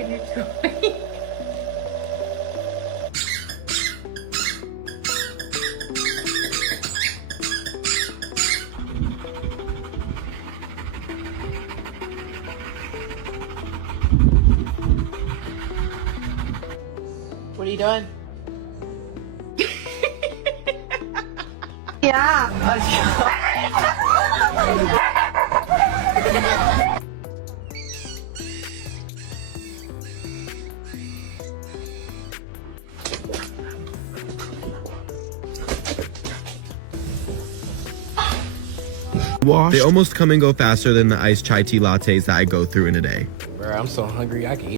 in your toy. What are you doing? Yeah. They almost come and go faster than the iced chai tea lattes that I go through in a day. Bro, I'm so hungry. I can eat